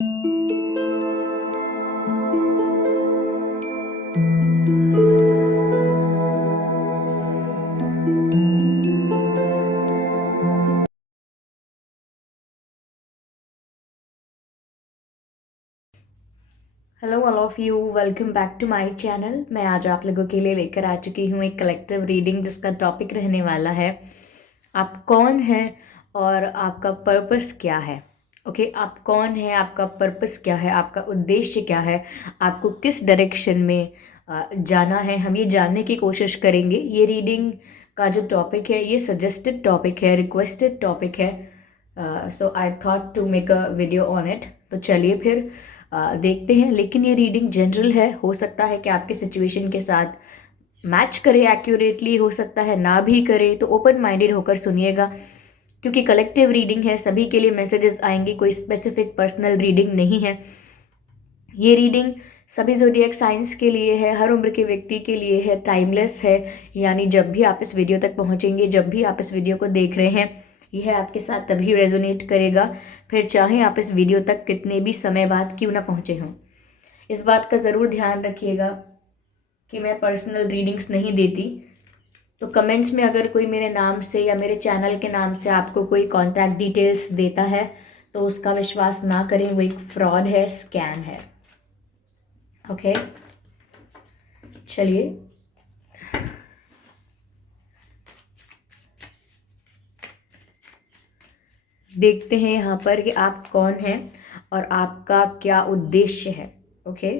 Hello all of you, welcome back to my channel. मैं आज आप लोगों के लिए लेकर आ चुकी हूँ एक कलेक्टिव रीडिंग जिसका टॉपिक रहने वाला है आप कौन हैं और आपका पर्पस क्या है। ओके, आप कौन हैं, आपका पर्पस क्या है, आपका उद्देश्य क्या है, आपको किस डायरेक्शन में जाना है, हम ये जानने की कोशिश करेंगे। ये रीडिंग का जो टॉपिक है ये सजेस्टेड टॉपिक है, रिक्वेस्टेड टॉपिक है। So I thought to make a video on it. तो चलिए फिर देखते हैं। लेकिन ये रीडिंग जनरल है, हो सकता है कि आपके सिचुएशन के साथ मैच करे एक्यूरेटली, हो सकता है ना भी करे। तो ओपन माइंडेड होकर सुनिएगा, क्योंकि कलेक्टिव रीडिंग है, सभी के लिए मैसेजेस आएंगे, कोई स्पेसिफिक पर्सनल रीडिंग नहीं है। ये रीडिंग सभी ज़ोडिएक साइंस के लिए है, हर उम्र के व्यक्ति के लिए है, टाइमलेस है। यानी जब भी आप इस वीडियो तक पहुंचेंगे, जब भी आप इस वीडियो को देख रहे हैं, यह आपके साथ तभी रेजोनेट करेगा, फिर चाहे आप इस वीडियो तक कितने भी समय बाद क्यों ना पहुंचे हों। इस बात का ज़रूर ध्यान रखिएगा कि मैं पर्सनल रीडिंग्स नहीं देती। तो कमेंट्स में अगर कोई मेरे नाम से या मेरे चैनल के नाम से आपको कोई कॉन्टैक्ट डिटेल्स देता है तो उसका विश्वास ना करें, वो एक फ्रॉड है, स्कैम है। ओके, चलिए देखते हैं यहाँ पर कि आप कौन हैं और आपका क्या उद्देश्य है। ओके,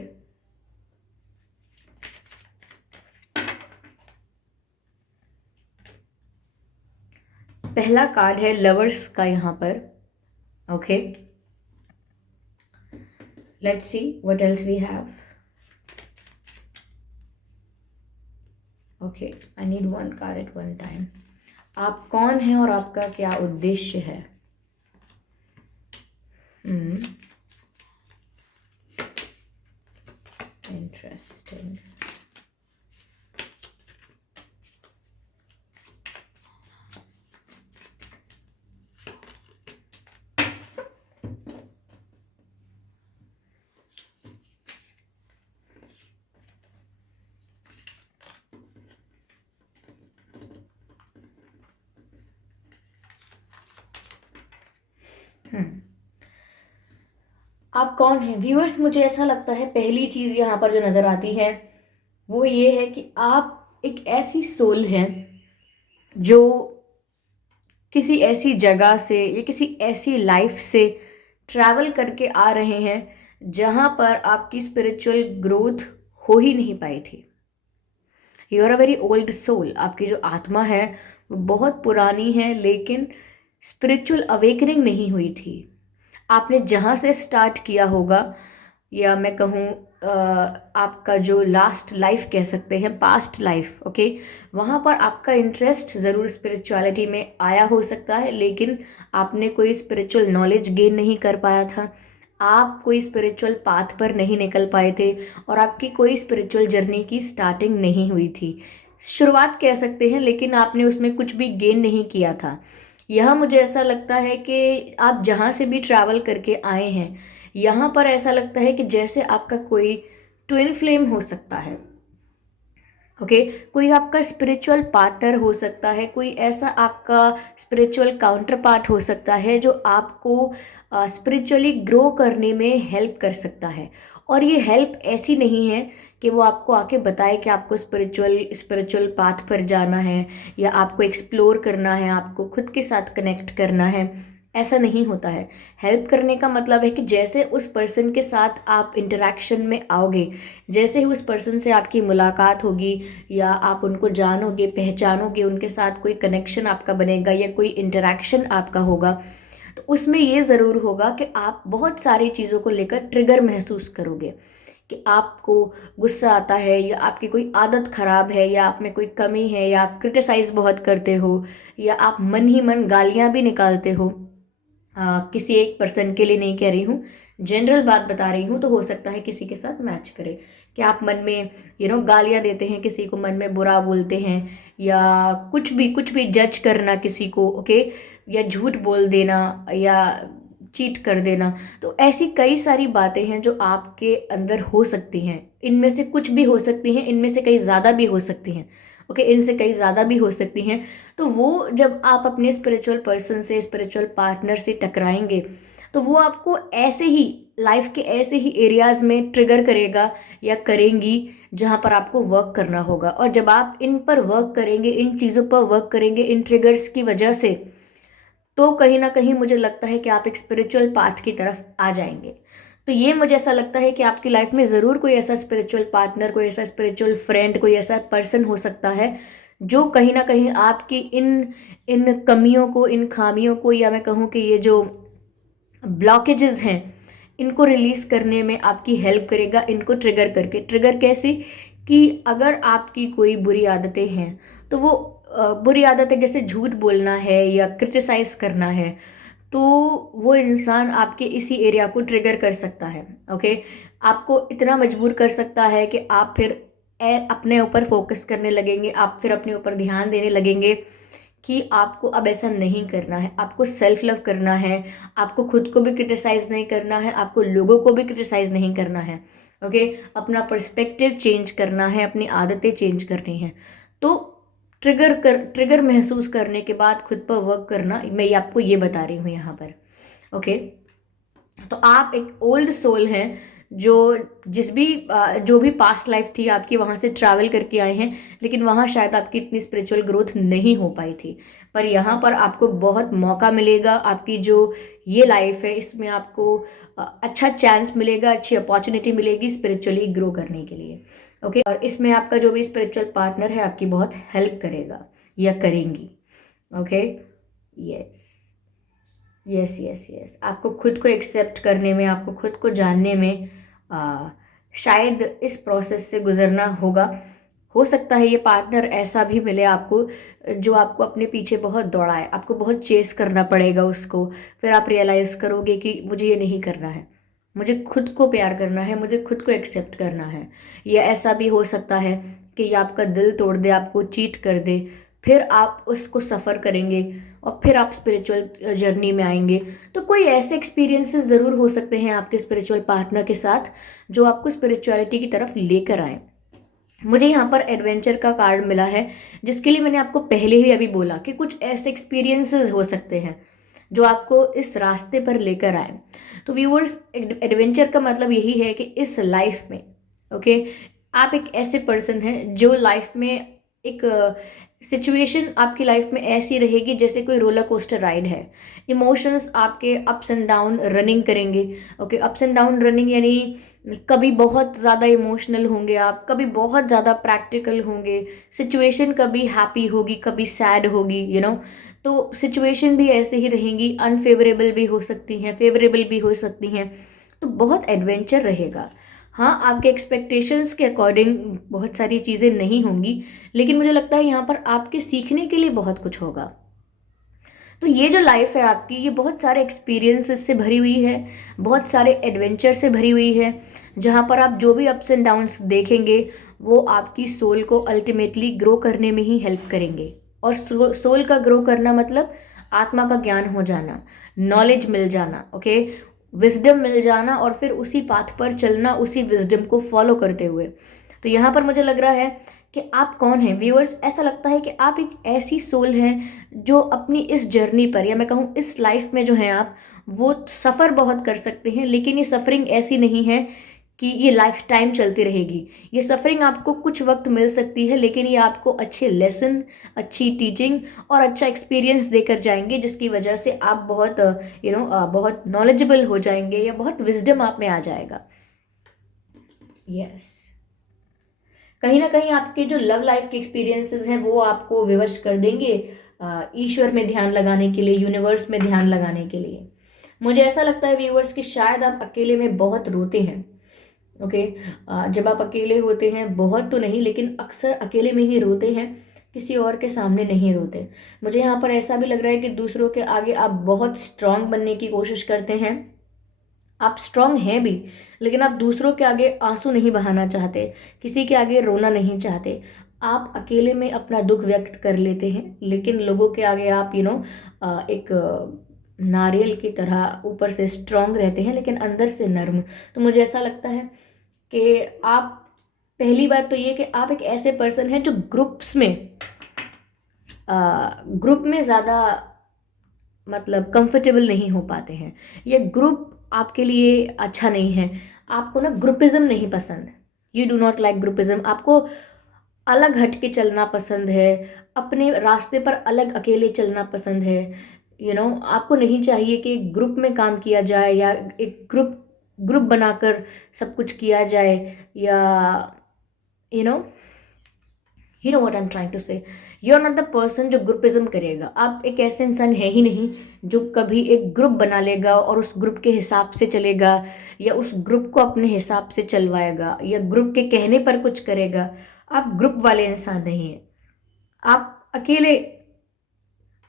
पहला कार्ड है लवर्स का यहाँ पर। Okay, let's see what else we have. Okay, I need one card at one time. आप कौन हैं और आपका क्या उद्देश्य है। इंटरेस्टिंग। आप कौन हैं व्यूअर्स। मुझे ऐसा लगता है पहली चीज यहाँ पर जो नजर आती है वो ये है कि आप एक ऐसी सोल हैं जो किसी ऐसी जगह से या किसी ऐसी लाइफ से ट्रैवल करके आ रहे हैं जहां पर आपकी स्पिरिचुअल ग्रोथ हो ही नहीं पाई थी। You are a very old soul. आपकी जो आत्मा है वो बहुत पुरानी है, लेकिन स्पिरिचुअल अवेकनिंग नहीं हुई थी। आपने जहाँ से स्टार्ट किया होगा, या मैं कहूँ आपका जो लास्ट लाइफ कह सकते हैं, पास्ट लाइफ, ओके, वहाँ पर आपका इंटरेस्ट ज़रूर स्पिरिचुअलिटी में आया हो सकता है, लेकिन आपने कोई स्पिरिचुअल नॉलेज गेन नहीं कर पाया था, आप कोई स्पिरिचुअल पाथ पर नहीं निकल पाए थे, और आपकी कोई स्पिरिचुअल जर्नी की स्टार्टिंग नहीं हुई थी। शुरुआत कह सकते हैं, लेकिन आपने उसमें कुछ भी गेन नहीं किया था। यह मुझे ऐसा लगता है कि आप जहाँ से भी ट्रैवल करके आए हैं, यहाँ पर ऐसा लगता है कि जैसे आपका कोई ट्विन फ्लेम हो सकता है। ओके, कोई आपका स्पिरिचुअल पार्टनर हो सकता है, कोई ऐसा आपका स्पिरिचुअल काउंटर पार्ट हो सकता है जो आपको स्पिरिचुअली ग्रो करने में हेल्प कर सकता है। और ये हेल्प ऐसी नहीं है कि वो आपको आके बताए कि आपको स्पिरिचुअल पाथ पर जाना है, या आपको एक्सप्लोर करना है, आपको खुद के साथ कनेक्ट करना है। ऐसा नहीं होता है। हेल्प करने का मतलब है कि जैसे उस पर्सन के साथ आप इंटरेक्शन में आओगे, जैसे ही उस पर्सन से आपकी मुलाकात होगी या आप उनको जानोगे, पहचानोगे, उनके साथ कोई कनेक्शन आपका बनेगा या कोई इंटरेक्शन आपका होगा, तो उसमें ये ज़रूर होगा कि आप बहुत सारी चीज़ों को लेकर ट्रिगर महसूस करोगे कि आपको गुस्सा आता है, या आपकी कोई आदत खराब है, या आप में कोई कमी है, या आप क्रिटिसाइज बहुत करते हो, या आप मन ही मन गालियाँ भी निकालते हो। किसी एक पर्सन के लिए नहीं कह रही हूँ, जनरल बात बता रही हूँ, तो हो सकता है किसी के साथ मैच करे कि आप मन में गालियाँ देते हैं, किसी को मन में बुरा बोलते हैं, या कुछ भी जज करना किसी को, ओके, या झूठ बोल देना, या चीट कर देना। तो ऐसी कई सारी बातें हैं जो आपके अंदर हो सकती हैं। इनमें से कुछ भी हो सकती हैं, इनमें से कई ज़्यादा भी हो सकती हैं। ओके, इनसे कई ज़्यादा भी हो सकती हैं। तो वो जब आप अपने स्पिरिचुअल पर्सन से, स्पिरिचुअल पार्टनर से टकराएंगे, तो वो आपको ऐसे ही लाइफ के ऐसे ही एरियाज में ट्रिगर करेगा या करेंगी जहाँ पर आपको वर्क करना होगा। और जब आप इन पर वर्क करेंगे, इन चीज़ों पर वर्क करेंगे, इन ट्रिगर्स की वजह से, तो कहीं ना कहीं मुझे लगता है कि आप एक स्पिरिचुअल पाथ की तरफ आ जाएंगे। तो ये मुझे ऐसा लगता है कि आपकी लाइफ में ज़रूर कोई ऐसा स्पिरिचुअल पार्टनर, कोई ऐसा स्पिरिचुअल फ्रेंड, कोई ऐसा पर्सन हो सकता है जो कहीं ना कहीं आपकी इन इन कमियों को, इन खामियों को, या मैं कहूँ कि ये जो ब्लॉकेजेस हैं, इनको रिलीज करने में आपकी हेल्प करेगा। इनको ट्रिगर करके, ट्रिगर कैसे कि अगर आपकी कोई बुरी आदतें हैं तो वो बुरी आदतें जैसे झूठ बोलना है या क्रिटिसाइज करना है, तो वो इंसान आपके इसी एरिया को ट्रिगर कर सकता है। ओके, आपको इतना मजबूर कर सकता है कि आप फिर अपने ऊपर फोकस करने लगेंगे, आप फिर अपने ऊपर ध्यान देने लगेंगे कि आपको अब ऐसा नहीं करना है, आपको सेल्फ लव करना है, आपको खुद को भी क्रिटिसाइज नहीं करना है, आपको लोगों को भी क्रिटिसाइज नहीं करना है। ओके, अपना पर्सपेक्टिव चेंज करना है, अपनी आदतें चेंज करनी है। तो ट्रिगर महसूस करने के बाद खुद पर वर्क करना, मैं ये आपको ये बता रही हूँ यहाँ पर। ओके, तो आप एक ओल्ड सोल हैं जो जो भी पास्ट लाइफ थी आपकी, वहां से ट्रैवल करके आए हैं, लेकिन वहां शायद आपकी इतनी स्पिरिचुअल ग्रोथ नहीं हो पाई थी। पर यहाँ पर आपको बहुत मौका मिलेगा। आपकी जो ये लाइफ है, इसमें आपको अच्छा चांस मिलेगा, अच्छी अपॉर्चुनिटी मिलेगी स्पिरिचुअली ग्रो करने के लिए। ओके, और इसमें आपका जो भी स्पिरिचुअल पार्टनर है आपकी बहुत हेल्प करेगा या करेंगी। Okay, yes, yes, yes, yes. आपको खुद को एक्सेप्ट करने में, आपको खुद को जानने में शायद इस प्रोसेस से गुजरना होगा। हो सकता है ये पार्टनर ऐसा भी मिले आपको जो आपको अपने पीछे बहुत दौड़ाए, आपको बहुत चेस करना पड़ेगा उसको। फिर आप रियलाइज करोगे कि मुझे ये नहीं करना है, मुझे खुद को प्यार करना है, मुझे खुद को एक्सेप्ट करना है। या ऐसा भी हो सकता है कि ये आपका दिल तोड़ दे, आपको चीट कर दे, फिर आप उसको सफ़र करेंगे और फिर आप स्पिरिचुअल जर्नी में आएंगे। तो कोई ऐसे एक्सपीरियंसेस ज़रूर हो सकते हैं आपके स्पिरिचुअल पार्टनर के साथ जो आपको स्पिरिचुअलिटी की तरफ लेकर आए। मुझे यहाँ पर एडवेंचर का कार्ड मिला है, जिसके लिए मैंने आपको पहले ही अभी बोला कि कुछ ऐसे एक्सपीरियंसेस हो सकते हैं जो आपको इस रास्ते पर लेकर आए। तो व्यूअर्स, एडवेंचर का मतलब यही है कि इस लाइफ में, ओके, आप एक ऐसे पर्सन हैं जो लाइफ में एक सिचुएशन आपकी लाइफ में ऐसी रहेगी जैसे कोई रोलर कोस्टर राइड है। इमोशंस आपके अप्स एंड डाउन रनिंग करेंगे। Okay, ups and down running यानी कभी बहुत ज़्यादा इमोशनल होंगे आप, कभी बहुत ज़्यादा प्रैक्टिकल होंगे। सिचुएशन कभी हैप्पी होगी, कभी सैड होगी, तो सिचुएशन भी ऐसे ही रहेंगी, अनफेवरेबल भी हो सकती हैं, फेवरेबल भी हो सकती हैं। तो बहुत एडवेंचर रहेगा। हाँ, आपके एक्सपेक्टेशंस के अकॉर्डिंग बहुत सारी चीज़ें नहीं होंगी, लेकिन मुझे लगता है यहाँ पर आपके सीखने के लिए बहुत कुछ होगा। तो ये जो लाइफ है आपकी, ये बहुत सारे एक्सपीरियंसेस से भरी हुई है, बहुत सारे एडवेंचर से भरी हुई है, जहाँ पर आप जो भी अप्स एंड डाउन्स देखेंगे वो आपकी सोल को अल्टीमेटली ग्रो करने में ही हेल्प करेंगे। और सोल का ग्रो करना मतलब आत्मा का ज्ञान हो जाना, नॉलेज मिल जाना, ओके, विजडम मिल जाना, और फिर उसी पाथ पर चलना, उसी विजडम को फॉलो करते हुए। तो यहाँ पर मुझे लग रहा है कि आप कौन हैं व्यूअर्स, ऐसा लगता है कि आप एक ऐसी सोल हैं जो अपनी इस जर्नी पर, या मैं कहूँ इस लाइफ में जो है आप, वो सफ़र बहुत कर सकते हैं। लेकिन ये सफ़रिंग ऐसी नहीं है कि ये लाइफ टाइम चलती रहेगी। ये सफ़रिंग आपको कुछ वक्त मिल सकती है, लेकिन ये आपको अच्छे लेसन, अच्छी टीचिंग और अच्छा एक्सपीरियंस देकर जाएंगे, जिसकी वजह से आप बहुत बहुत नॉलेजेबल हो जाएंगे, या बहुत विजडम आप में आ जाएगा। यस, कहीं ना कहीं आपके जो लव लाइफ के एक्सपीरियंसेस हैं वो आपको विवश कर देंगे ईश्वर में ध्यान लगाने के लिए, यूनिवर्स में ध्यान लगाने के लिए। मुझे ऐसा लगता है व्यूवर्स कि शायद आप अकेले में बहुत रोते हैं। ओके, जब आप अकेले होते हैं, बहुत तो नहीं लेकिन अक्सर अकेले में ही रोते हैं, किसी और के सामने नहीं रोते। मुझे यहाँ पर ऐसा भी लग रहा है कि दूसरों के आगे आप बहुत स्ट्रांग बनने की कोशिश करते हैं। आप स्ट्रांग हैं भी, लेकिन आप दूसरों के आगे आंसू नहीं बहाना चाहते, किसी के आगे रोना नहीं चाहते। आप अकेले में अपना दुख व्यक्त कर लेते हैं, लेकिन लोगों के आगे आप एक नारियल की तरह ऊपर से स्ट्रांग रहते हैं लेकिन अंदर से नर्म। तो मुझे ऐसा लगता है कि आप, पहली बात तो ये कि आप एक ऐसे पर्सन हैं जो ग्रुप में ज़्यादा मतलब कंफर्टेबल नहीं हो पाते हैं। ये ग्रुप आपके लिए अच्छा नहीं है। आपको ना ग्रुपिज्म नहीं पसंद, you do not like groupism. आपको अलग हट के चलना पसंद है, अपने रास्ते पर अलग अकेले चलना पसंद है। आपको नहीं चाहिए कि एक ग्रुप में काम किया जाए या एक ग्रुप ग्रुप बनाकर सब कुछ किया जाए, या you know you know what I am trying to say. You are not the person जो ग्रुपिज्म करेगा। आप एक ऐसे इंसान है ही नहीं जो कभी एक ग्रुप बना लेगा और उस ग्रुप के हिसाब से चलेगा, या उस ग्रुप को अपने हिसाब से चलवाएगा, या ग्रुप के कहने पर कुछ करेगा। आप ग्रुप वाले इंसान नहीं हैं। आप अकेले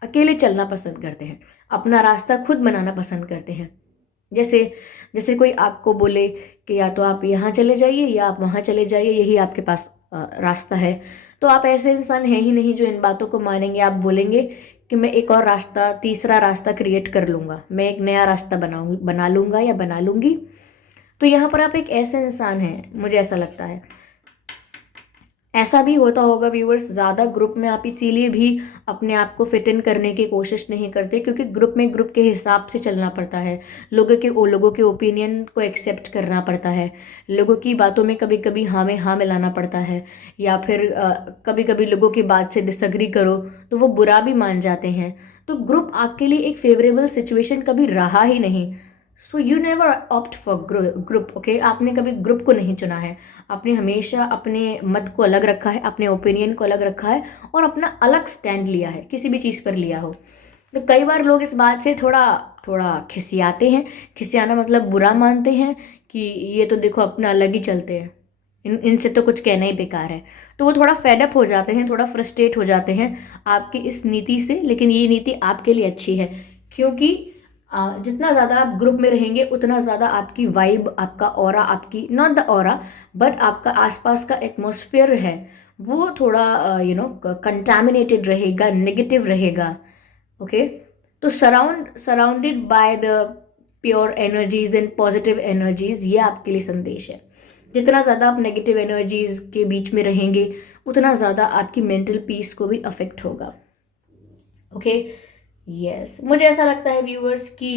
अकेले चलना पसंद करते हैं, अपना रास्ता खुद बनाना पसंद करते हैं। जैसे जैसे कोई आपको बोले कि या तो आप यहाँ चले जाइए या आप वहाँ चले जाइए, यही आपके पास रास्ता है, तो आप ऐसे इंसान हैं ही नहीं जो इन बातों को मानेंगे। आप बोलेंगे कि मैं एक और रास्ता, तीसरा रास्ता क्रिएट कर लूँगा, मैं एक नया रास्ता बना लूँगा या बना लूँगी। तो यहाँ पर आप एक ऐसे इंसान हैं, मुझे ऐसा लगता है। ऐसा भी होता होगा व्यूअर्स, ज़्यादा ग्रुप में आप इसीलिए भी अपने आप को फिट इन करने की कोशिश नहीं करते, क्योंकि ग्रुप में ग्रुप के हिसाब से चलना पड़ता है। लोगों के ओपिनियन को एक्सेप्ट करना पड़ता है। लोगों की बातों में कभी कभी हाँ में हाँ मिलाना पड़ता है, या फिर कभी कभी लोगों की बात से डिसएग्री करो तो वो बुरा भी मान जाते हैं। तो ग्रुप आपके लिए एक फेवरेबल सिचुएशन कभी रहा ही नहीं। So you never opt for group, okay. आपने कभी ग्रुप को नहीं चुना है। आपने हमेशा अपने मत को अलग रखा है, अपने ओपिनियन को अलग रखा है, और अपना अलग स्टैंड लिया है, किसी भी चीज़ पर लिया हो। तो कई बार लोग इस बात से थोड़ा थोड़ा खिसियाते हैं। खिसियाना मतलब बुरा मानते हैं कि ये तो देखो अपना अलग ही चलते हैं, इनसे तो कुछ कहना ही बेकार है। तो वो थोड़ा फेडअप हो जाते हैं, थोड़ा फ्रस्ट्रेट हो जाते हैं आपकी इस नीति से। लेकिन ये नीति आपके लिए अच्छी है, क्योंकि जितना ज़्यादा आप ग्रुप में रहेंगे उतना ज़्यादा आपकी वाइब, आपका ऑरा, आपकी नॉट द ऑरा बट आपका आसपास का एटमॉस्फेयर है वो थोड़ा कंटामिनेटेड रहेगा, नेगेटिव रहेगा, ओके। तो surrounded by the pure energies and positive energies, ये आपके लिए संदेश है। जितना ज़्यादा आप नेगेटिव एनर्जीज के बीच में रहेंगे उतना ज़्यादा आपकी मेंटल पीस को भी अफेक्ट होगा, ओके। यस, मुझे ऐसा लगता है व्यूअर्स कि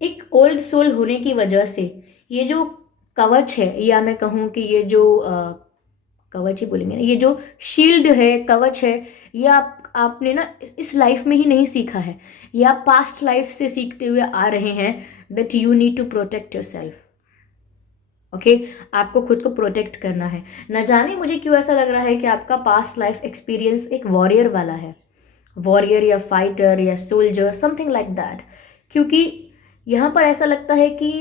एक ओल्ड सोल होने की वजह से ये जो कवच है, या मैं कहूँ कि ये जो कवच ही बोलेंगे ना, ये जो शील्ड है, कवच है, ये आपने ना इस लाइफ में ही नहीं सीखा है, ये आप पास्ट लाइफ से सीखते हुए आ रहे हैं that you need to protect yourself, okay. आपको खुद को प्रोटेक्ट करना है। न जाने मुझे क्यों ऐसा लग रहा है कि आपका पास्ट लाइफ एक्सपीरियंस एक वॉरियर वाला है, वॉरियर या फाइटर या सोल्जर, समथिंग लाइक दैट। क्योंकि यहाँ पर ऐसा लगता है कि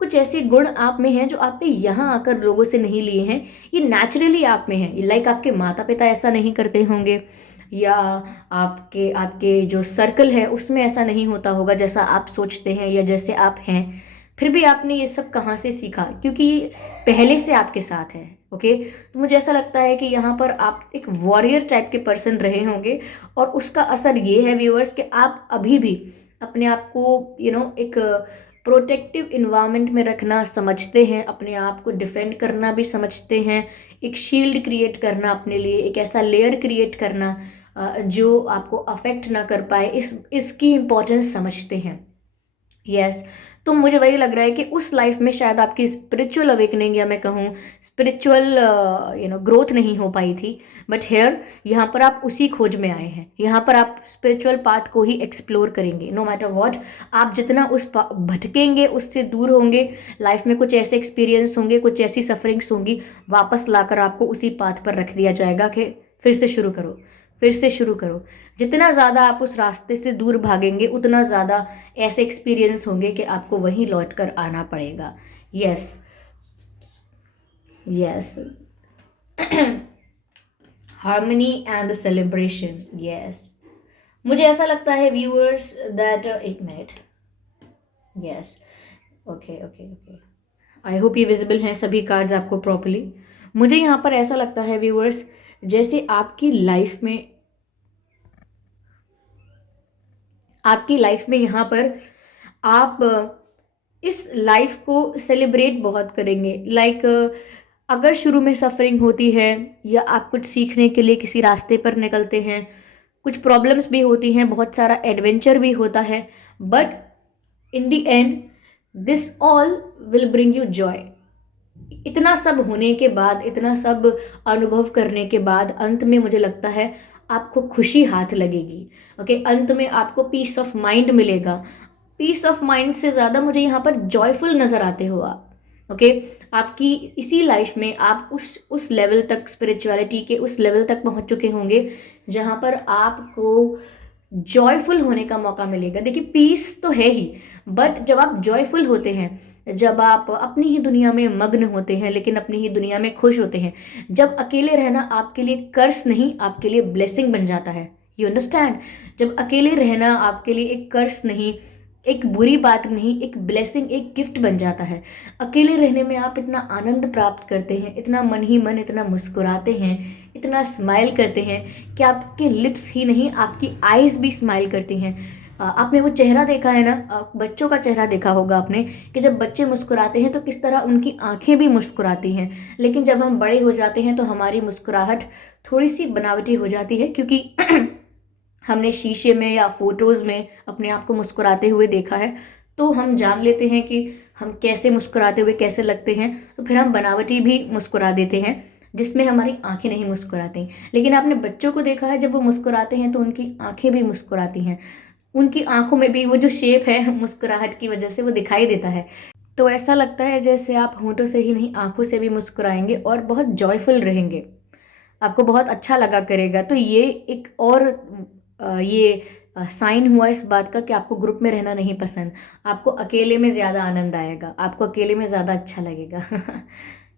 कुछ ऐसे गुण आप में हैं जो आपने यहाँ आकर लोगों से नहीं लिए हैं, ये नेचुरली आप में है। लाइक आपके माता पिता ऐसा नहीं करते होंगे, या आपके आपके जो सर्कल है उसमें ऐसा नहीं होता होगा जैसा आप सोचते हैं या जैसे आप हैं। फिर भी आपने ये सब कहाँ से सीखा, क्योंकि पहले से आपके साथ है, ओके। तो मुझे ऐसा लगता है कि यहाँ पर आप एक वॉरियर टाइप के पर्सन रहे होंगे, और उसका असर ये है व्यूअर्स कि आप अभी भी अपने आप को एक प्रोटेक्टिव इन्वायरमेंट में रखना समझते हैं, अपने आप को डिफेंड करना भी समझते हैं, एक शील्ड क्रिएट करना अपने लिए, एक ऐसा लेयर क्रिएट करना जो आपको अफेक्ट ना कर पाए, इसकी इम्पोर्टेंस समझते हैं। यस, तो मुझे वही लग रहा है कि उस लाइफ में शायद आपकी स्पिरिचुअल अवेकनिंग, या मैं कहूँ स्पिरिचुअल ग्रोथ नहीं हो पाई थी। बट हेयर, यहाँ पर आप उसी खोज में आए हैं, यहाँ पर आप स्पिरिचुअल पाथ को ही एक्सप्लोर करेंगे। नो मैटर व्हाट, आप जितना उस भटकेंगे उससे दूर होंगे। लाइफ में कुछ ऐसे एक्सपीरियंस होंगे, कुछ ऐसी सफरिंग्स होंगी, वापस लाकर आपको उसी पाथ पर रख दिया जाएगा कि फिर से शुरू करो, फिर से शुरू करो। जितना ज़्यादा आप उस रास्ते से दूर भागेंगे उतना ज़्यादा ऐसे एक्सपीरियंस होंगे कि आपको वहीं लौट कर आना पड़ेगा। Yes yes, harmony and the celebration. Yes, मुझे ऐसा लगता है व्यूअर्स दैट, एक minute, yes, okay okay okay, I hope ये विजिबल हैं सभी कार्ड्स आपको प्रॉपरली। मुझे यहाँ पर ऐसा लगता है व्यूअर्स, जैसे आपकी लाइफ में आपकी लाइफ में यहाँ पर आप इस लाइफ को सेलिब्रेट बहुत करेंगे। लाइक अगर शुरू में सफरिंग होती है या आप कुछ सीखने के लिए किसी रास्ते पर निकलते हैं, कुछ प्रॉब्लम्स भी होती हैं, बहुत सारा एडवेंचर भी होता है, but in the end this all will bring you Joy. इतना सब होने के बाद, इतना सब अनुभव करने के बाद अंत में मुझे लगता है आपको खुशी हाथ लगेगी। ओके, अंत में आपको पीस ऑफ माइंड मिलेगा। पीस ऑफ माइंड से ज़्यादा मुझे यहाँ पर जॉयफुल नज़र आते हो आप। ओके, आपकी इसी लाइफ में आप उस लेवल तक, स्पिरिचुअलिटी के उस लेवल तक पहुँच चुके होंगे जहाँ पर आपको जॉयफुल होने का मौका मिलेगा। देखिए, पीस तो है ही, बट जब आप जॉयफुल होते हैं, जब आप अपनी ही दुनिया में मग्न होते हैं लेकिन अपनी ही दुनिया में खुश होते हैं, जब अकेले रहना आपके लिए कर्स नहीं, आपके लिए ब्लेसिंग बन जाता है। You understand? जब अकेले रहना आपके लिए एक कर्स नहीं, एक बुरी बात नहीं, एक ब्लेसिंग, एक गिफ्ट बन जाता है। अकेले रहने में आप इतना आनंद प्राप्त करते हैं, इतना मन ही मन इतना मुस्कुराते हैं, इतना स्माइल करते हैं कि आपके लिप्स ही नहीं, आपकी आईज भी स्माइल करती हैं। आपने वो चेहरा देखा है ना, बच्चों का चेहरा देखा होगा आपने, कि जब बच्चे मुस्कुराते हैं तो किस तरह उनकी आंखें भी मुस्कुराती हैं। लेकिन जब हम बड़े हो जाते हैं तो हमारी मुस्कुराहट थोड़ी सी बनावटी हो जाती है, क्योंकि हमने शीशे में या फोटोज़ में अपने आप को मुस्कुराते हुए देखा है, तो हम जान लेते हैं कि हम कैसे मुस्कुराते हुए कैसे लगते हैं, तो फिर हम बनावटी भी मुस्कुरा देते हैं जिसमें हमारी आंखें नहीं मुस्कुराती। लेकिन आपने बच्चों को देखा है, जब वो मुस्कुराते हैं तो उनकी आंखें भी मुस्कुराती हैं, उनकी आंखों में भी वो जो शेप है मुस्कुराहट की वजह से वो दिखाई देता है। तो ऐसा लगता है जैसे आप होंठों से ही नहीं, आंखों से भी मुस्कुराएंगे और बहुत जॉयफुल रहेंगे, आपको बहुत अच्छा लगा करेगा। तो ये एक और ये साइन हुआ इस बात का कि आपको ग्रुप में रहना नहीं पसंद, आपको अकेले में ज़्यादा आनंद आएगा, आपको अकेले में ज़्यादा अच्छा लगेगा।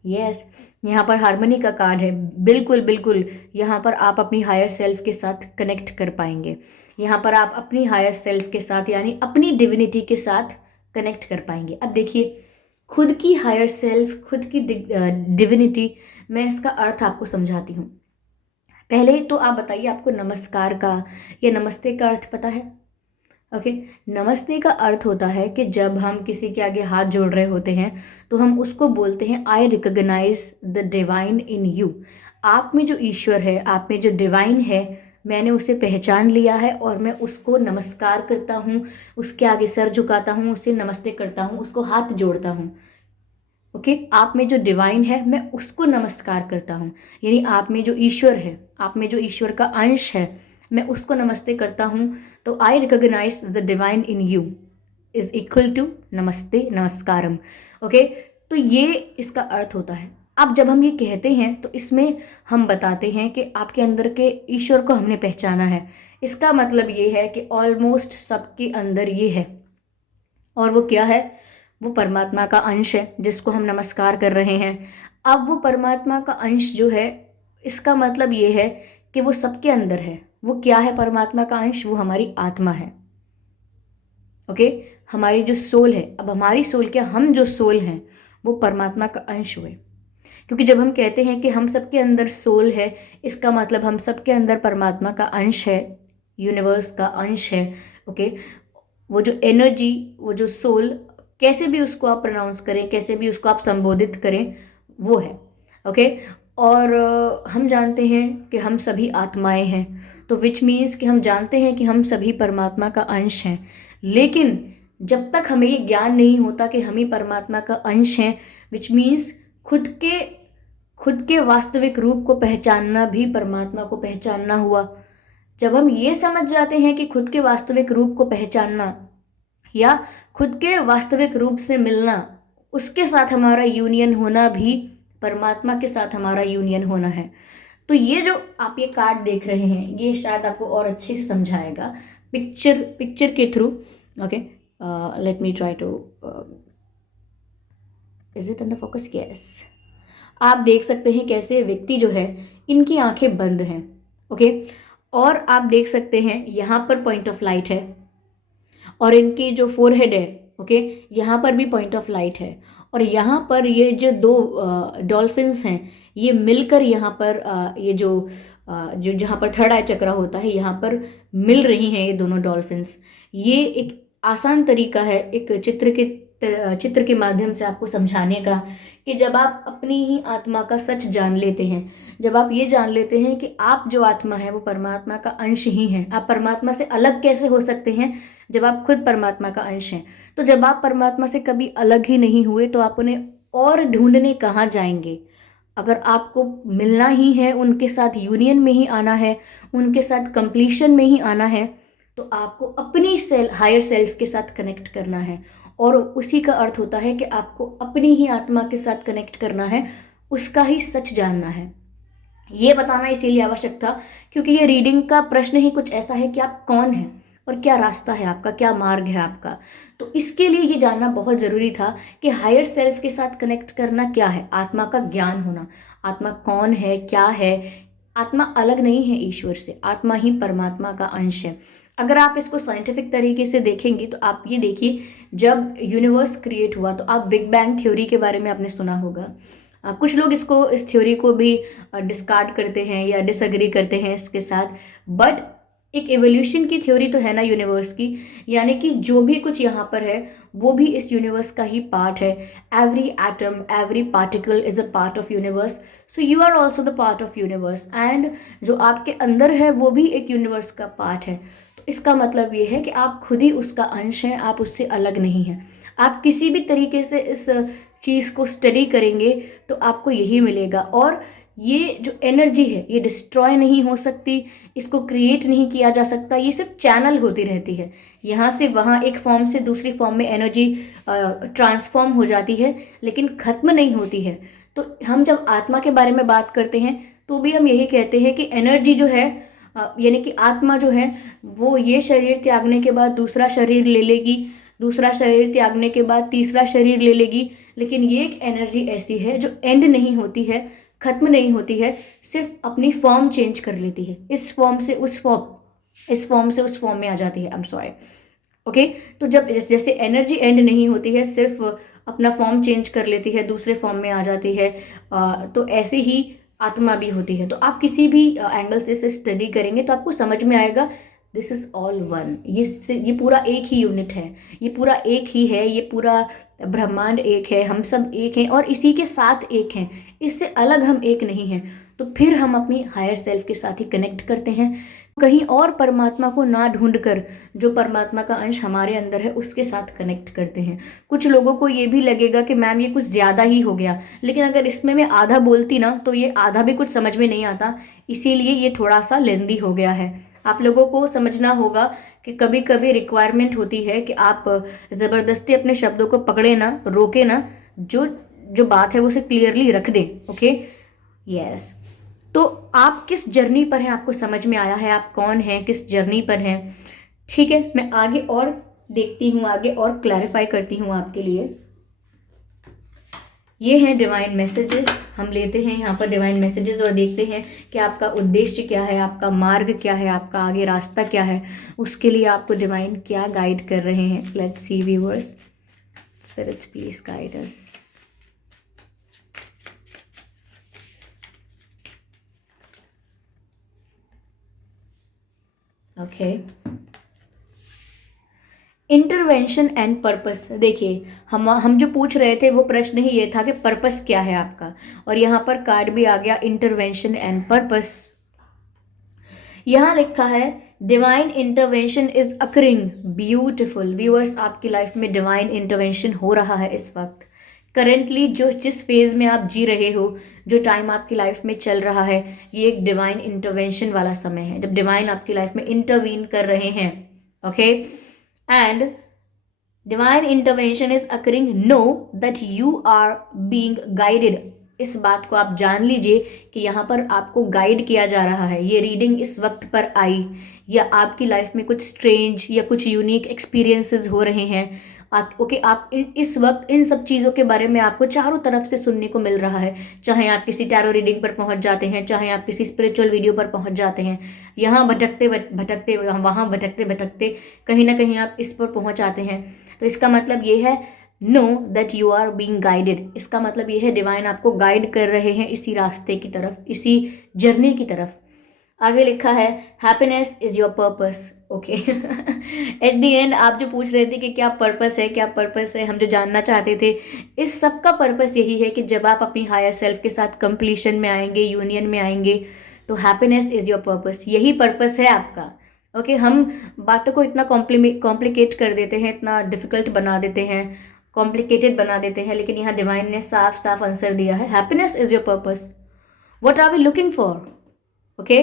यस, यहाँ पर हार्मनी का कार्ड है। बिल्कुल बिल्कुल, यहाँ पर आप अपनी हायर सेल्फ के साथ कनेक्ट कर पाएंगे। यहाँ पर आप अपनी हायर सेल्फ के साथ, यानी अपनी डिविनिटी के साथ कनेक्ट कर पाएंगे। अब देखिए, खुद की हायर सेल्फ, खुद की डिविनिटी, मैं इसका अर्थ आपको समझाती हूँ। पहले तो आप बताइए, आपको नमस्कार का या नमस्ते का अर्थ पता है? ओके, नमस्ते का अर्थ होता है कि जब हम किसी के आगे हाथ जोड़ रहे होते हैं तो हम उसको बोलते हैं, I recognize the divine in you. आप में जो ईश्वर है, आप में जो डिवाइन है, मैंने उसे पहचान लिया है और मैं उसको नमस्कार करता हूँ, उसके आगे सर झुकाता हूँ, उसे नमस्ते करता हूँ, उसको हाथ जोड़ता हूँ। ओके, आप में जो डिवाइन है मैं उसको नमस्कार करता हूँ, यानी आप में जो ईश्वर है, आप में जो ईश्वर का अंश है, मैं उसको नमस्ते करता हूँ। तो I recognize the divine in you is equal to namaste namaskaram. Okay, तो ये इसका अर्थ होता है। अब जब हम ये कहते हैं तो इसमें हम बताते हैं कि आपके अंदर के ईश्वर को हमने पहचाना है। इसका मतलब ये है कि ऑलमोस्ट सबके अंदर ये है, और वो क्या है? वो परमात्मा का अंश है जिसको हम नमस्कार कर रहे हैं। अब वो परमात्मा का अंश जो है, इसका मतलब ये है कि वो सबके अंदर है। वो क्या है परमात्मा का अंश? वो हमारी आत्मा है। ओके, हमारी जो सोल है, अब हमारी सोल क्या, हम जो सोल हैं वो परमात्मा का अंश हुए। क्योंकि जब हम कहते हैं कि हम सबके अंदर सोल है, इसका मतलब हम सबके अंदर परमात्मा का अंश है, यूनिवर्स का अंश है। ओके, वो जो एनर्जी, वो जो सोल, कैसे भी उसको आप प्रोनाउंस करें, कैसे भी उसको आप संबोधित करें, वो है। ओके, और हम जानते हैं कि हम सभी आत्माएं हैं, तो विच मीन्स कि हम जानते हैं कि हम सभी परमात्मा का अंश हैं। लेकिन जब तक हमें ये ज्ञान नहीं होता कि हम ही परमात्मा का अंश हैं, विच मीन्स खुद के वास्तविक रूप को पहचानना भी परमात्मा को पहचानना हुआ। जब हम ये समझ जाते हैं कि खुद के वास्तविक रूप को पहचानना या खुद के वास्तविक रूप से मिलना, उसके साथ हमारा यूनियन होना भी परमात्मा के साथ हमारा यूनियन होना है। तो ये जो आप ये कार्ड देख रहे हैं, ये शायद आपको और अच्छे से समझाएगा पिक्चर के through. Okay, let me try to, is it under focus? Yes, आप देख सकते हैं कैसे व्यक्ति जो है, इनकी आंखें बंद हैं। ओके, और आप देख सकते हैं यहाँ पर पॉइंट ऑफ लाइट है, और इनकी जो फोरहेड है, ओके, यहाँ पर भी पॉइंट ऑफ लाइट है, और यहाँ पर ये जो दो डॉल्फिन्स हैं, ये मिलकर यहाँ पर ये जो जहाँ पर थर्ड आई चक्रा होता है, यहाँ पर मिल रही हैं ये दोनों डॉल्फिन्स। ये एक आसान तरीका है एक चित्र के माध्यम से आपको समझाने का, कि जब आप अपनी ही आत्मा का सच जान लेते हैं, जब आप ये जान लेते हैं कि आप जो आत्मा है वो परमात्मा का अंश ही है, आप परमात्मा से अलग कैसे हो सकते हैं जब आप खुद परमात्मा का अंश हैं। तो जब आप परमात्मा से कभी अलग ही नहीं हुए तो आप उन्हें और ढूंढने कहाँ जाएंगे। अगर आपको मिलना ही है, उनके साथ यूनियन में ही आना है, उनके साथ कंप्लीशन में ही आना है, तो आपको अपनी हायर सेल्फ के साथ कनेक्ट करना है। और उसी का अर्थ होता है कि आपको अपनी ही आत्मा के साथ कनेक्ट करना है, उसका ही सच जानना है। ये बताना इसीलिए आवश्यक था क्योंकि ये रीडिंग का प्रश्न ही कुछ ऐसा है कि आप कौन हैं और क्या रास्ता है आपका, क्या मार्ग है आपका। तो इसके लिए ये जानना बहुत ज़रूरी था कि हायर सेल्फ के साथ कनेक्ट करना क्या है, आत्मा का ज्ञान होना, आत्मा कौन है, क्या है। आत्मा अलग नहीं है ईश्वर से, आत्मा ही परमात्मा का अंश है। अगर आप इसको साइंटिफिक तरीके से देखेंगे तो आप ये देखिए, जब यूनिवर्स क्रिएट हुआ तो आप बिग बैंग थ्योरी के बारे में आपने सुना होगा। कुछ लोग इस थ्योरी को भी डिस्कार्ड करते हैं या डिसएग्री करते हैं इसके साथ, बट एक एवोल्यूशन की थ्योरी तो है ना यूनिवर्स की, यानी कि जो भी कुछ यहाँ पर है वो भी इस यूनिवर्स का ही पार्ट है। Every atom, every particle is a part of universe, so you are also the part of universe, and जो आपके अंदर है वो भी एक यूनिवर्स का पार्ट है। तो इसका मतलब ये है कि आप खुद ही उसका अंश हैं, आप उससे अलग नहीं हैं। आप किसी भी तरीके से इस चीज़ को स्टडी करेंगे तो आपको यही मिलेगा। और ये जो एनर्जी है ये डिस्ट्रॉय नहीं हो सकती, इसको क्रिएट नहीं किया जा सकता, ये सिर्फ चैनल होती रहती है, यहाँ से वहाँ एक फॉर्म से दूसरी फॉर्म में एनर्जी ट्रांसफॉर्म हो जाती है, लेकिन ख़त्म नहीं होती है। तो हम जब आत्मा के बारे में बात करते हैं तो भी हम यही कहते हैं कि एनर्जी जो है, यानी कि आत्मा जो है वो ये शरीर त्यागने के बाद दूसरा शरीर ले लेगी, दूसरा शरीर त्यागने के बाद तीसरा शरीर ले लेगी, लेकिन ये एक एनर्जी ऐसी है जो एंड नहीं होती है, खत्म नहीं होती है, सिर्फ अपनी फॉर्म चेंज कर लेती है, इस फॉर्म से उस फॉर्म, इस फॉर्म से उस फॉर्म में आ जाती है। I am sorry, okay. तो जब जैसे एनर्जी एंड नहीं होती है, सिर्फ अपना फॉर्म चेंज कर लेती है, दूसरे फॉर्म में आ जाती है, तो ऐसे ही आत्मा भी होती है। तो आप किसी भी एंगल से इसे स्टडी करेंगे तो आपको समझ में आएगा दिस इज ऑल वन, ये पूरा एक ही यूनिट है, ये पूरा एक ही है, ये पूरा ब्रह्मांड एक है, हम सब एक हैं और इसी के साथ एक हैं, इससे अलग हम एक नहीं हैं। तो फिर हम अपनी हायर सेल्फ के साथ ही कनेक्ट करते हैं, कहीं और परमात्मा को ना ढूंढकर जो परमात्मा का अंश हमारे अंदर है उसके साथ कनेक्ट करते हैं। कुछ लोगों को ये भी लगेगा कि मैम ये कुछ ज़्यादा ही हो गया, लेकिन अगर इसमें मैं आधा बोलती ना तो ये आधा भी कुछ समझ में नहीं आता, इसीलिए ये थोड़ा सा लेंदी हो गया है। आप लोगों को समझना होगा कि कभी कभी रिक्वायरमेंट होती है कि आप ज़बरदस्ती अपने शब्दों को पकड़े ना, रोके ना, जो जो बात है वो उसे क्लियरली रख दें। Okay, yes. तो आप किस जर्नी पर हैं, आपको समझ में आया है आप कौन हैं, किस जर्नी पर हैं। ठीक है, मैं आगे और देखती हूँ, आगे और क्लैरिफाई करती हूँ आपके लिए। ये हैं डिवाइन मैसेजेस, हम लेते हैं यहाँ पर डिवाइन मैसेजेस और देखते हैं कि आपका उद्देश्य क्या है, आपका मार्ग क्या है, आपका आगे रास्ता क्या है, उसके लिए आपको डिवाइन क्या गाइड कर रहे हैं। Let's see viewers, spirits please guide us. Okay, intervention and purpose. देखिए, हम जो पूछ रहे थे वो प्रश्न ही ये था कि पर्पस क्या है आपका, और यहाँ पर कार्ड भी आ गया इंटरवेंशन एंड पर्पस। यहाँ लिखा है divine intervention is occurring, beautiful viewers, आपकी लाइफ में डिवाइन इंटरवेंशन हो रहा है इस वक्त। करेंटली जिस फेज में आप जी रहे हो, जो टाइम आपकी लाइफ में चल रहा है, ये एक डिवाइन इंटरवेंशन वाला समय है, जब डिवाइन आपकी लाइफ में इंटरवीन कर रहे हैं। Okay, and divine intervention is occurring, know that you are being guided. इस बात को आप जान लीजिए कि यहाँ पर आपको गाइड किया जा रहा है। ये रीडिंग इस वक्त पर आई, या आपकी लाइफ में कुछ स्ट्रेंज या कुछ यूनिक एक्सपीरियंसेस हो रहे हैं, ओके, आप इस वक्त इन सब चीज़ों के बारे में आपको चारों तरफ से सुनने को मिल रहा है। चाहे आप किसी टैरो रीडिंग पर पहुंच जाते हैं, चाहे आप किसी स्पिरिचुअल वीडियो पर पहुंच जाते हैं, यहाँ भटकते भटकते, वहाँ भटकते भटकते कहीं ना कहीं आप इस पर पहुंच आते हैं। तो इसका मतलब ये है know that you are being guided, इसका मतलब ये है डिवाइन आपको गाइड कर रहे हैं इसी रास्ते की तरफ, इसी जर्नी की तरफ। आगे लिखा है happiness is your purpose. Okay. At the end आप जो पूछ रहे थे कि क्या पर्पस है, क्या पर्पस है, हम जो जानना चाहते थे, इस सब का पर्पस यही है कि जब आप अपनी हायर सेल्फ के साथ कंप्लीशन में आएंगे, यूनियन में आएंगे, तो हैप्पीनेस इज योर पर्पस, यही पर्पस है आपका। ओके हम बातों को इतना कॉम्प्लिकेट कर देते हैं, इतना डिफिकल्ट बना देते हैं, कॉम्प्लिकेटेड बना देते हैं, लेकिन यहाँ डिवाइन ने साफ साफ आंसर दिया है, happiness is your purpose. What are we looking for? Okay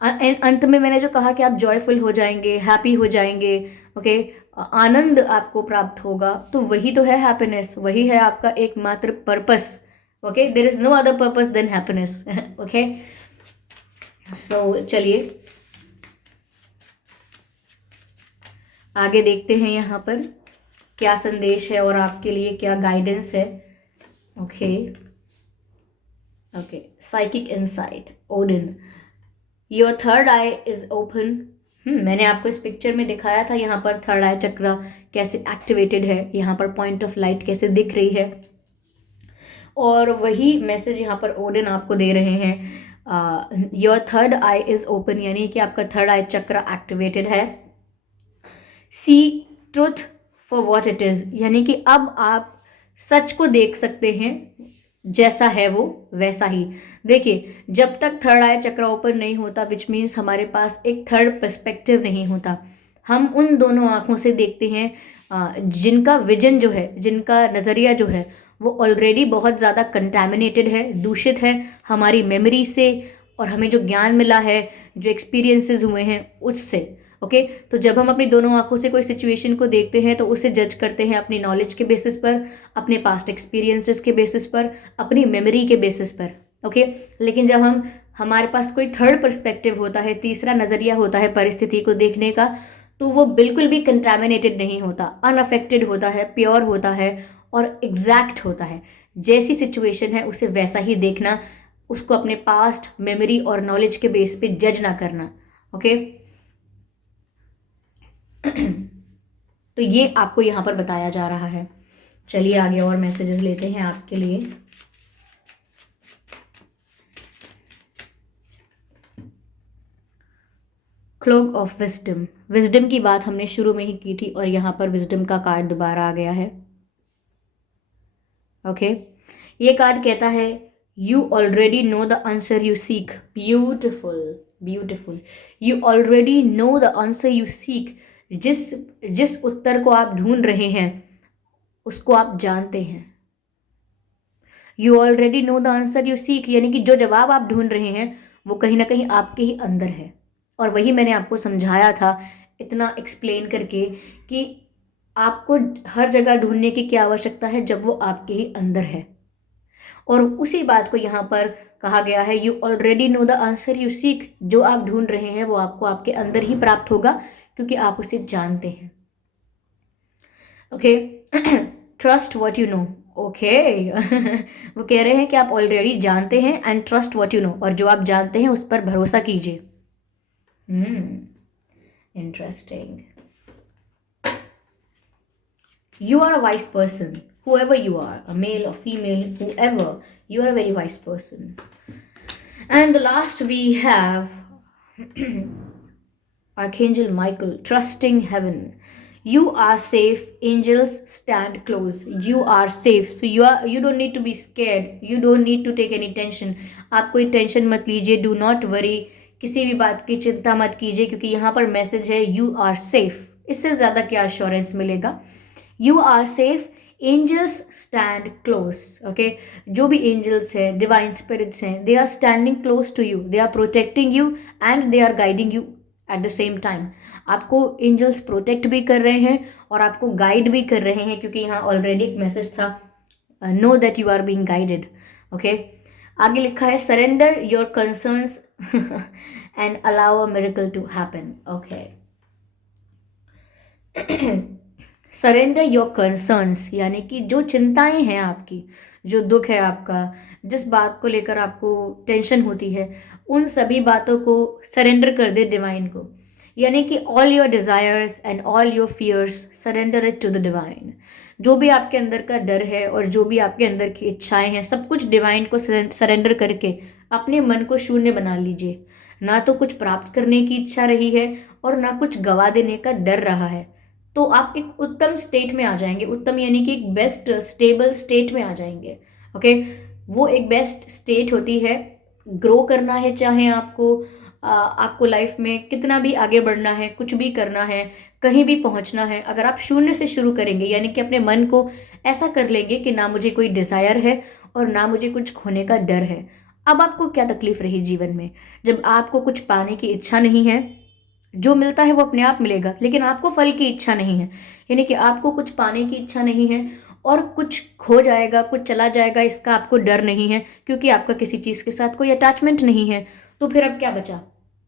अंत में मैंने जो कहा कि आप जॉयफुल हो जाएंगे, हैप्पी हो जाएंगे, ओके आनंद आपको प्राप्त होगा, तो वही तो है हैप्पीनेस, वही है आपका एकमात्र purpose. Okay there is no other purpose than happiness. Okay so चलिए आगे देखते हैं यहाँ पर क्या संदेश है और आपके लिए क्या गाइडेंस है। Okay okay psychic insight Odin, your third eye is open. मैंने आपको इस पिक्चर में दिखाया था यहाँ पर थर्ड आई चक्र कैसे एक्टिवेटेड है, यहाँ पर पॉइंट ऑफ लाइट कैसे दिख रही है, और वही मैसेज यहाँ पर ओडिन आपको दे रहे हैं, your third eye is open, यानी कि आपका थर्ड आई चक्र एक्टिवेटेड है। See truth for what it is, यानी कि अब आप सच को देख सकते हैं, जैसा है वो वैसा ही। देखिए जब तक थर्ड आई चक्र ओपन नहीं होता, विच मीन्स हमारे पास एक थर्ड पर्सपेक्टिव नहीं होता, हम उन दोनों आंखों से देखते हैं जिनका विजन जो है, जिनका नज़रिया जो है वो ऑलरेडी बहुत ज़्यादा कंटैमिनेटेड है, दूषित है हमारी मेमोरी से, और हमें जो ज्ञान मिला है, जो एक्सपीरियंसेस हुए हैं उससे। ओके तो जब हम अपनी दोनों आंखों से कोई सिचुएशन को देखते हैं तो उसे जज करते हैं अपनी नॉलेज के बेसिस पर, अपने पास्ट एक्सपीरियंसेस के बेसिस पर, अपनी मेमोरी के बेसिस पर। ओके लेकिन जब हमारे पास कोई थर्ड पर्सपेक्टिव होता है, तीसरा नज़रिया होता है परिस्थिति को देखने का, तो वो बिल्कुल भी कंटैमिनेटेड नहीं होता, अनअफेक्टेड होता है, प्योर होता है और एग्जैक्ट होता है। जैसी सिचुएशन है उसे वैसा ही देखना, उसको अपने पास्ट मेमोरी और नॉलेज के बेस पे जज ना करना। ओके तो ये आपको यहाँ पर बताया जा रहा है। चलिए आगे और मैसेजेस लेते हैं आपके लिए। क्लोक ऑफ विजडम, विजडम की बात हमने शुरू में ही की थी और यहाँ पर विजडम का कार्ड दोबारा आ गया है। ओके ये कार्ड कहता है you already know the answer you seek. Beautiful beautiful, you already know the answer you seek, जिस उत्तर को आप ढूंढ रहे हैं उसको आप जानते हैं। You already know the answer you seek, यानी कि जो जवाब आप ढूंढ रहे हैं वो कहीं ना कहीं आपके ही अंदर है, और वही मैंने आपको समझाया था इतना एक्सप्लेन करके कि आपको हर जगह ढूंढने की क्या आवश्यकता है जब वो आपके ही अंदर है। और उसी बात को यहाँ पर कहा गया है, you already know the answer you seek, जो आप ढूंढ रहे हैं वो आपको आपके अंदर ही प्राप्त होगा क्योंकि आप उसे जानते हैं। Okay trust what you know. Okay वो कह रहे हैं कि आप ऑलरेडी जानते हैं and trust what you know, और जो आप जानते हैं उस पर भरोसा कीजिए। Interesting. You are a wise person, whoever you are, a male or female, whoever, you are a very wise person. And the last we have Archangel Michael, trusting heaven. You are safe, angels stand close. You are safe, so you don't need to be scared, you don't need to take any tension. आप कोई tension मत लीजिए, do not worry, किसी भी बात की चिंता मत कीजिए, क्योंकि यहाँ पर मैसेज है you are safe। इससे ज़्यादा क्या अश्योरेंस मिलेगा? You are safe, angels stand close. Okay जो भी एंजल्स हैं, डिवाइन स्पिरिट्स हैं, they are standing close to you, they are protecting you and they are guiding you at the same time. आपको angels protect भी कर रहे हैं और आपको गाइड भी कर रहे हैं, क्योंकि यहाँ ऑलरेडी एक मैसेज था, know that you are being guided. Okay आगे लिखा है surrender your concerns and allow a miracle to happen. Okay surrender your concerns, यानी कि जो चिंताएं हैं आपकी, जो दुख है आपका, जिस बात को लेकर आपको टेंशन होती है, उन सभी बातों को सरेंडर कर दे डिवाइन को। यानी कि all your desires and all your fears surrender it to the divine. जो भी आपके अंदर का डर है और जो भी आपके अंदर की इच्छाएं हैं, सब कुछ डिवाइन को सरेंडर करके अपने मन को शून्य बना लीजिए। ना तो कुछ प्राप्त करने की इच्छा रही है और ना कुछ गवा देने का डर रहा है, तो आप एक उत्तम स्टेट में आ जाएंगे। उत्तम यानी कि एक बेस्ट स्टेबल स्टेट में आ जाएंगे। ओके, वो एक बेस्ट स्टेट होती है। ग्रो करना है, चाहे आपको आपको लाइफ में कितना भी आगे बढ़ना है, कुछ भी करना है, कहीं भी पहुंचना है, अगर आप शून्य से शुरू करेंगे, यानी कि अपने मन को ऐसा कर लेंगे कि ना मुझे कोई डिजायर है और ना मुझे कुछ खोने का डर है। अब आपको क्या तकलीफ रही जीवन में, जब आपको कुछ पाने की इच्छा नहीं है, जो मिलता है वो अपने आप मिलेगा, लेकिन आपको फल की इच्छा नहीं है, यानी कि आपको कुछ पाने की इच्छा नहीं है और कुछ खो जाएगा, कुछ चला जाएगा, इसका आपको डर नहीं है, क्योंकि आपका किसी चीज के साथ कोई अटैचमेंट नहीं है। तो फिर अब क्या बचा?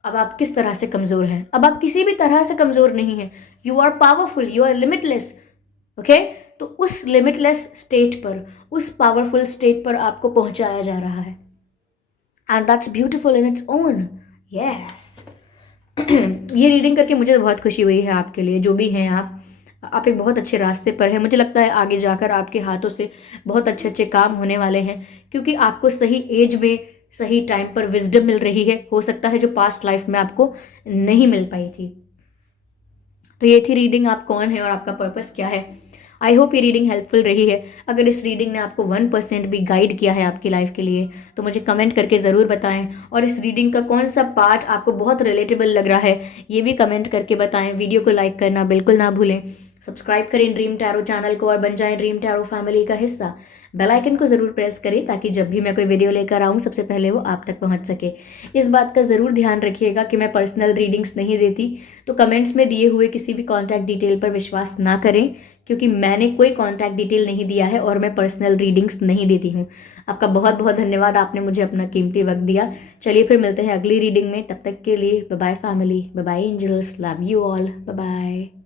अब आप किस तरह से कमजोर हैं? अब आप किसी भी तरह से कमजोर नहीं हैं। You are powerful, you are limitless. Okay, तो उस लिमिटलेस स्टेट पर, उस पावरफुल स्टेट पर आपको पहुंचाया जा रहा है, and that's beautiful in its own. Yes. ये रीडिंग करके मुझे बहुत खुशी हुई है आपके लिए, जो भी हैं आप एक बहुत अच्छे रास्ते पर हैं। मुझे लगता है आगे जाकर आपके हाथों से बहुत अच्छे अच्छे काम होने वाले हैं, क्योंकि आपको सही एज में सही टाइम पर विजडम मिल रही है, हो सकता है जो पास्ट लाइफ में आपको नहीं मिल पाई थी। तो ये थी रीडिंग, आप कौन है और आपका पर्पस क्या है। आई होप ये रीडिंग हेल्पफुल रही है। अगर इस रीडिंग ने आपको 1% भी गाइड किया है आपकी लाइफ के लिए, तो मुझे कमेंट करके ज़रूर बताएं। और इस रीडिंग का कौन सा पार्ट आपको बहुत रिलेटेबल लग रहा है, ये भी कमेंट करके बताएं। वीडियो को लाइक करना बिल्कुल ना भूलें। सब्सक्राइब करें ड्रीम टैरो चैनल को और बन जाएं ड्रीम टैरो फैमिली का हिस्सा। बेल आइकन को ज़रूर प्रेस करें ताकि जब भी मैं कोई वीडियो लेकर आऊँ सबसे पहले वो आप तक पहुँच सके। इस बात का ज़रूर ध्यान रखिएगा कि मैं पर्सनल रीडिंग्स नहीं देती, तो कमेंट्स में दिए हुए किसी भी कॉन्टैक्ट डिटेल पर विश्वास ना करें, क्योंकि मैंने कोई कॉन्टैक्ट डिटेल नहीं दिया है और मैं पर्सनल रीडिंग्स नहीं देती हूँ। आपका बहुत बहुत धन्यवाद, आपने मुझे अपना कीमती वक्त दिया। चलिए फिर मिलते हैं अगली रीडिंग में, तब तक के लिए bye bye family, bye bye angels, love you all, bye bye.